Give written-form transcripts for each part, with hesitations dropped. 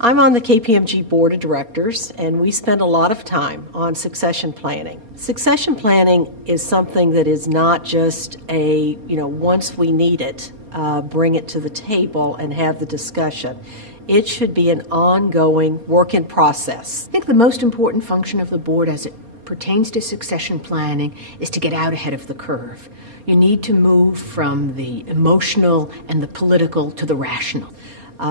I'm on the KPMG Board of Directors, and we spend a lot of time on succession planning. Succession planning is something that is not just once we need it, bring it to the table and have the discussion. It should be an ongoing work in process. I think the most important function of the board as it pertains to succession planning is to get out ahead of the curve. You need to move from the emotional and the political to the rational.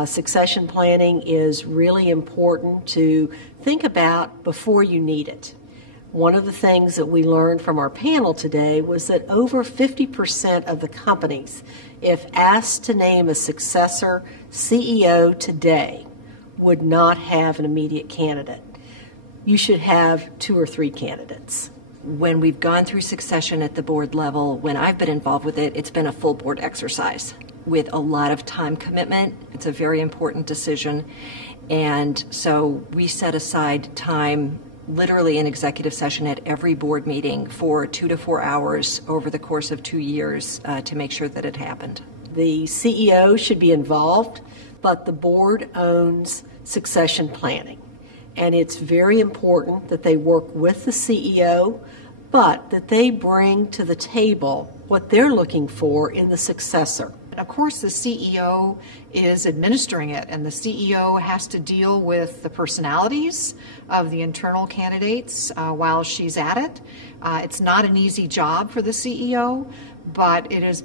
Succession planning is really important to think about before you need it. One of the things that we learned from our panel today was that over 50% of the companies, if asked to name a successor CEO today, would not have an immediate candidate. You should have 2 or 3 candidates. When we've gone through succession at the board level, when I've been involved with it, it's been a full board exercise with a lot of time commitment. It's a very important decision. And so we set aside time, literally in executive session at every board meeting for 2 to 4 hours over the course of 2 years to make sure that it happened. The CEO should be involved, but the board owns succession planning. And it's very important that they work with the CEO, but that they bring to the table what they're looking for in the successor. Of course, the CEO is administering it, and the CEO has to deal with the personalities of the internal candidates while she's at it. It's not an easy job for the CEO, but it is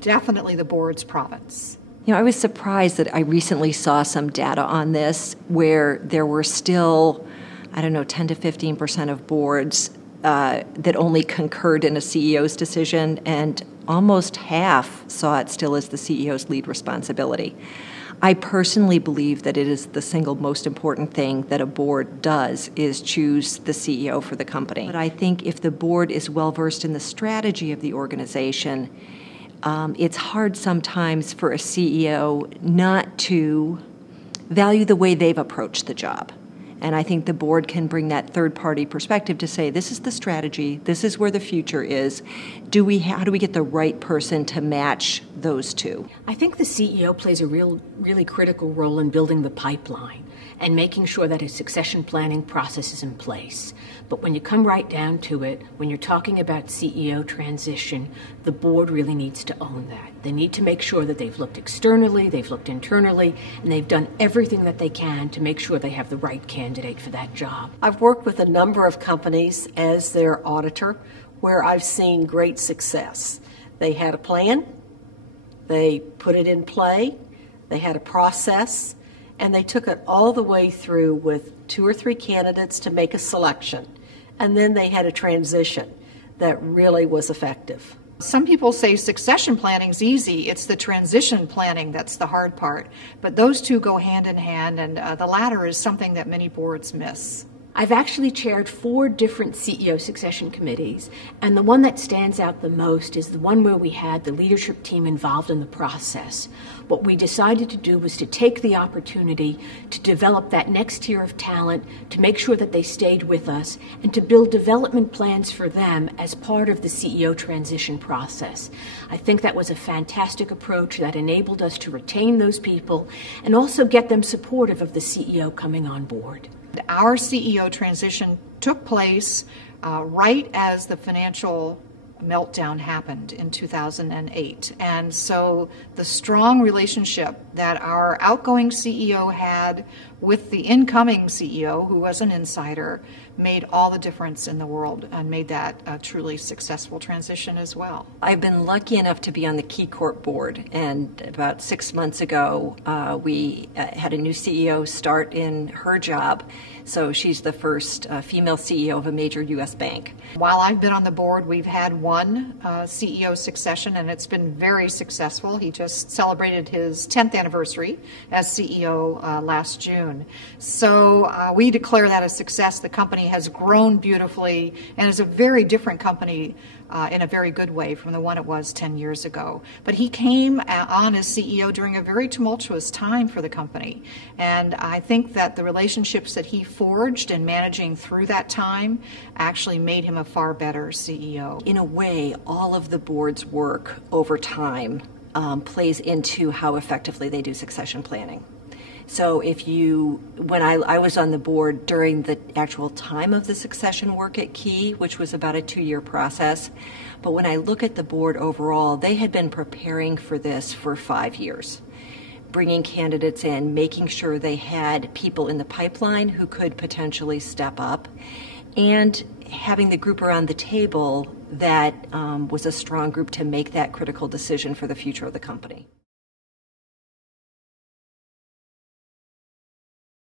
definitely the board's province. You know, I was surprised that I recently saw some data on this where there were still, 10 to 15% of boards that only concurred in a CEO's decision, and almost half saw it still as the CEO's lead responsibility. I personally believe that it is the single most important thing that a board does is choose the CEO for the company. But I think if the board is well versed in the strategy of the organization, it's hard sometimes for a CEO not to value the way they've approached the job. And I think the board can bring that third-party perspective to say, this is the strategy, this is where the future is. How do we get the right person to match those two? I think the CEO plays a really critical role in building the pipeline and making sure that a succession planning process is in place. But when you come right down to it, when you're talking about CEO transition, the board really needs to own that. They need to make sure that they've looked externally, they've looked internally, and they've done everything that they can to make sure they have the right candidate for that job. I've worked with a number of companies as their auditor where I've seen great success. They had a plan, they put it in play, they had a process, and they took it all the way through with 2 or 3 candidates to make a selection. And then they had a transition that really was effective. Some people say succession planning is easy. It's the transition planning that's the hard part. But those two go hand in hand, and the latter is something that many boards miss. I've actually chaired 4 different CEO succession committees, and the one that stands out the most is the one where we had the leadership team involved in the process. What we decided to do was to take the opportunity to develop that next tier of talent, to make sure that they stayed with us, and to build development plans for them as part of the CEO transition process. I think that was a fantastic approach that enabled us to retain those people and also get them supportive of the CEO coming on board. Our CEO transition took place right as the financial meltdown happened in 2008. And so the strong relationship that our outgoing CEO had with the incoming CEO, who was an insider, made all the difference in the world and made that a truly successful transition as well. I've been lucky enough to be on the Key Corp board, and about 6 months ago we had a new CEO start in her job. So she's the first female CEO of a major U.S. bank. While I've been on the board, we've had one CEO succession, and it's been very successful. He just celebrated his 10th anniversary as CEO last June. So we declare that a success. The company has grown beautifully and is a very different company in a very good way from the one it was 10 years ago. But he came on as CEO during a very tumultuous time for the company. And I think that the relationships that he forged in managing through that time actually made him a far better CEO. In a way, all of the board's work over time plays into how effectively they do succession planning. So when I was on the board during the actual time of the succession work at Key, which was about a 2-year process, but when I look at the board overall, they had been preparing for this for 5 years, bringing candidates in, making sure they had people in the pipeline who could potentially step up, and having the group around the table that was a strong group to make that critical decision for the future of the company.